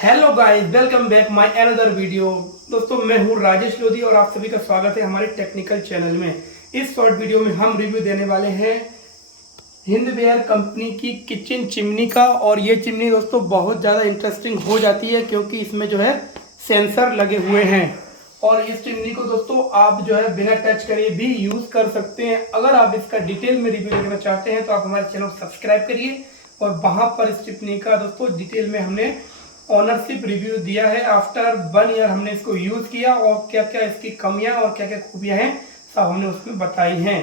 Hello guys, welcome back my another video. दोस्तों, मैं हूं राजेश लोधी और आप सभी का स्वागत है हमारे टेक्निकल चैनल में। इस शॉर्ट वीडियो में हम रिव्यू देने वाले हैं हिंदवेयर कंपनी की किचन चिमनी का। और ये चिमनी दोस्तों बहुत ज़्यादा इंटरेस्टिंग हो जाती है क्योंकि इसमें जो है सेंसर लगे हुए हैं। और इस चिमनी को दोस्तों आप जो है बिना टच करे भी यूज़ कर सकते हैं। अगर आप इसका डिटेल में रिव्यू देखना चाहते हैं तो आप हमारे चैनल को सब्सक्राइब करिए और वहाँ पर इस चिमनी का दोस्तों डिटेल में हमने ओनरशिप रिव्यू दिया है। आफ्टर 1 ईयर हमने इसको यूज़ किया और क्या क्या इसकी कमियां और क्या क्या खूबियां हैं सब हमने उसमें बताई हैं।